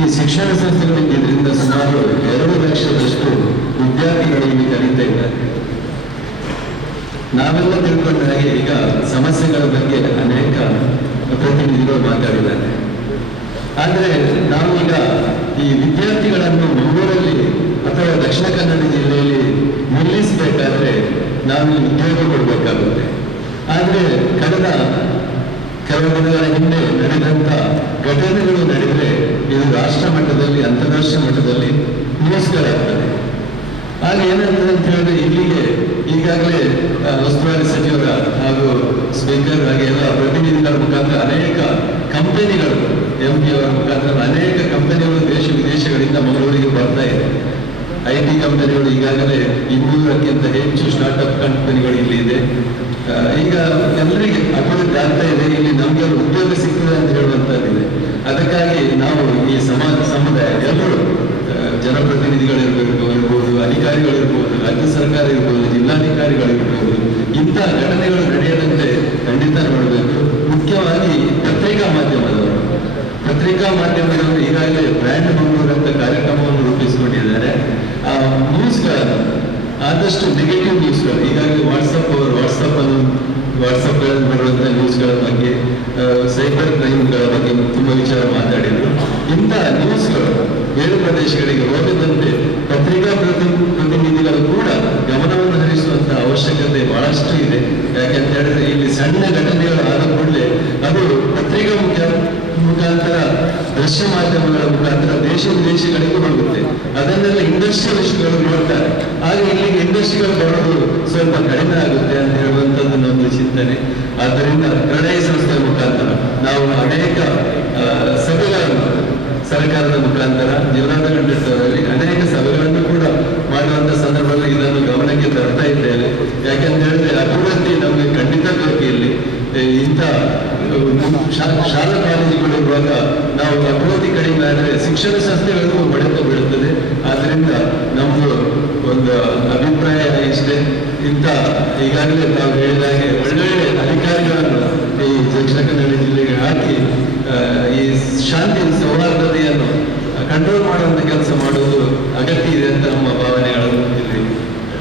ಈ ಶಿಕ್ಷಣ ಸಂಸ್ಥೆಗಳಿಗೆ ಇದರಿಂದ ಸುಮಾರು 2 ಲಕ್ಷದಷ್ಟು ವಿದ್ಯಾರ್ಥಿಗಳು ಇಲ್ಲಿ ಕಲಿತಾ ಇದ್ದಾರೆ. ನಾವೆಲ್ಲ ತಿಳ್ಕೊಂಡ ಹಾಗೆ ಈಗ ಸಮಸ್ಯೆಗಳ ಬಗ್ಗೆ ಅನೇಕ ಪ್ರತಿನಿಧಿಗಳು ಮಾತಾಡಿದ್ದಾರೆ. ಆದರೆ ನಾವೀಗ ಈ ವಿದ್ಯಾರ್ಥಿಗಳನ್ನು ಮಂಗಳೂರಲ್ಲಿ ಅಥವಾ ದಕ್ಷಿಣ ಕನ್ನಡ ಜಿಲ್ಲೆಯಲ್ಲಿ ನಿಲ್ಲಿಸಬೇಕಾದ್ರೆ ನಾವು ಉದ್ಯೋಗ ಕೊಡಬೇಕಾಗುತ್ತೆ. ಆದರೆ ಕಳೆದ ಕೆಲವು ದಿನಗಳ ಹಿಂದೆ ನಡೆದಂತ ಘಟನೆಗಳು ನಡೆದರೆ ಇದು ರಾಷ್ಟ್ರ ಮಟ್ಟದಲ್ಲಿ ಅಂತಾರಾಷ್ಟ್ರೀಯ ಮಟ್ಟದಲ್ಲಿ ನ್ಯೂಸ್ಗಳಾಗ್ತದೆ. ಆಗ ಏನಾಗ್ತದೆ ಅಂತ ಹೇಳಿದ್ರೆ ಇಲ್ಲಿಗೆ ಈಗಾಗಲೇ ಉಸ್ತುವಾರಿ ಸಚಿವರ ಹಾಗೂ ಸ್ಪೀಕರ್ ಹಾಗೆ ಎಲ್ಲ ಪ್ರತಿನಿಧಿಗಳ ಮುಖಾಂತರ ಅನೇಕ ಕಂಪನಿಗಳು MP ಅವರ ಮುಖಾಂತರ ಅನೇಕ ಕಂಪನಿಗಳು ದೇಶ ವಿದೇಶಗಳಿಂದ ಮಂಗಳೂರಿಗೆ ಬರ್ತಾ ಇದೆ. IT ಕಂಪನಿಗಳು ಈಗಾಗಲೇ 200ಕ್ಕಿಂತ ಹೆಚ್ಚು ಸ್ಟಾರ್ಟ್ಅಪ್ ಕಂಪನಿಗಳು ಇಲ್ಲಿ ಇದೆ. ಈಗ ಎಲ್ಲರಿಗೆ ಅಭಿವೃದ್ಧಿ ಆಗ್ತಾ ಇದೆ. ಇಲ್ಲಿ ನಮ್ಗೆ ಉದ್ಯೋಗ ಸಿಗ್ತದೆ ಅಂತ ಹೇಳುವಂತದ್ದಿದೆ. ಅದಕ್ಕಾಗಿ ನಾವು ಈ ಸಮುದಾಯ ಎಲ್ಲರೂ ಜನಪ್ರತಿನಿಧಿಗಳಿರ್ಬೋದು, ಅಧಿಕಾರಿಗಳಿರ್ಬೋದು, ರಾಜ್ಯ ಸರ್ಕಾರ ಇರ್ಬೋದು, ಜಿಲ್ಲಾಧಿಕಾರಿಗಳಿರ್ಬೋದು, ಇಂಥ ಘಟನೆಗಳು ನಡೆಯದಂತೆ ಖಂಡಿತ ನೋಡಬೇಕು. ಮುಖ್ಯವಾಗಿ ಪತ್ರಿಕಾ ಮಾಧ್ಯಮದವರು ಈಗಾಗಲೇ ಬ್ರ್ಯಾಂಡ್ ಮಂಗಳೂರು ಅಂತ ಕಾರ್ಯಕ್ರಮವನ್ನು ರೂಪಿಸಿಕೊಂಡಿದ್ದಾರೆ. ಆ ನ್ಯೂಸ್ಗಳನ್ನು ಆದಷ್ಟು ನೆಗೆಟಿವ್ ನ್ಯೂಸ್ಗಳು ಈಗಾಗಲೇ ವಾಟ್ಸಪ್ಗಳಲ್ಲಿ ಬರುವಂತಹ ನ್ಯೂಸ್ಗಳ ಬಗ್ಗೆ, ಸೈಬರ್ ಕ್ರೈಮ್ಗಳ ಬಗ್ಗೆ ತುಂಬಾ ವಿಚಾರ ಮಾತಾಡಿದ್ರು. ಇಂಥ ನ್ಯೂಸ್ಗಳು ಬೇರೆ ಪ್ರದೇಶಗಳಿಗೆ ಹೋಗದಂತೆ ಪತ್ರಿಕಾ ಪ್ರತಿನಿಧಿಗಳು ಕೂಡ ಗಮನವನ್ನು ಹರಿಸುವಂತಹ ಅವಶ್ಯಕತೆ ಬಹಳಷ್ಟು ಇದೆ. ಯಾಕೆಂತ ಹೇಳಿದ್ರೆ ಇಲ್ಲಿ ಸಣ್ಣ ಘಟನೆಗಳು ಆದ ಕೂಡಲೇ ಅದು ಪತ್ರಿಕಾ ಮುಖಾಂತರ, ದೃಶ್ಯ ಮಾಧ್ಯಮಗಳ ಮುಖಾಂತರ ದೇಶ ವಿದೇಶಗಳಿಗೂ ಹೋಗುತ್ತೆ. ಅದನ್ನೆಲ್ಲ ಇಂಡಸ್ಟ್ರಿಯಲಿಸ್ಟ್ಗಳು ನೋಡ್ತಾರೆ. ಆಗ ಇಲ್ಲಿಗೆ ಇಂಡಸ್ಟ್ರಿಗಳು ಬರೋದು ಸ್ವಲ್ಪ ಕಡಿಮೆ ಆಗುತ್ತೆ ಅಂತ ಹೇಳುವಂಥದ್ದು ನಮ್ಮದು ಚಿಂತನೆ. ಆದ್ದರಿಂದ ಕ್ರಡೈ ಸಂಸ್ಥೆಯ ಮುಖಾಂತರ ನಾವು ಅನೇಕ ಸಭೆಗಳನ್ನು ಸರ್ಕಾರದ ಮುಖಾಂತರ ಜಿಲ್ಲಾಡಳಿತದಲ್ಲಿ ಅನೇಕ ಸಭೆಗಳನ್ನು ಕೂಡ ಮಾಡುವಂತ ಸಂದರ್ಭದಲ್ಲಿ ಇದನ್ನು ಗಮನಕ್ಕೆ ತರ್ತಾ ಇದ್ದೇವೆ. ಯಾಕೆಂತ ಹೇಳಿದ್ರೆ ಅಭಿವೃದ್ಧಿ ನಮಗೆ ಖಂಡಿತ ಬೇಕು. ಇಲ್ಲಿ ಇಂಥ ಶಾಲಾ ಕಾಲೇಜುಗಳು ಇರುವಾಗ ನಾವು ಅಭಿವೃದ್ಧಿ ಕಡಿಮೆ ಆದರೆ ಶಿಕ್ಷಣ ಸಂಸ್ಥೆಗಳಿಗೂ ಹೊಡೆತ ಬೀಳುತ್ತದೆ. ಆದ್ರಿಂದ ನಮ್ದು ಒಂದು ಅಭಿಪ್ರಾಯ ಇಷ್ಟೇ. ಇಂಥ ಈಗಾಗಲೇ ನಾವು ಹೇಳಿದಾಗೆ ಒಳ್ಳೊಳ್ಳೆ ಅಧಿಕಾರಿಗಳನ್ನು ಈ ದಕ್ಷಿಣ ಕನ್ನಡ ಜಿಲ್ಲೆಗೆ ಹಾಕಿ ಈ ಶಾಂತಿ ಸೌಹಾರ್ದತೆಯನ್ನು ಕಂಟ್ರೋಲ್ ಮಾಡುವಂತ ಕೆಲಸ ಮಾಡುವುದು ಅಗತ್ಯ ಇದೆ ಅಂತ ನಮ್ಮ ಭಾವನೆ.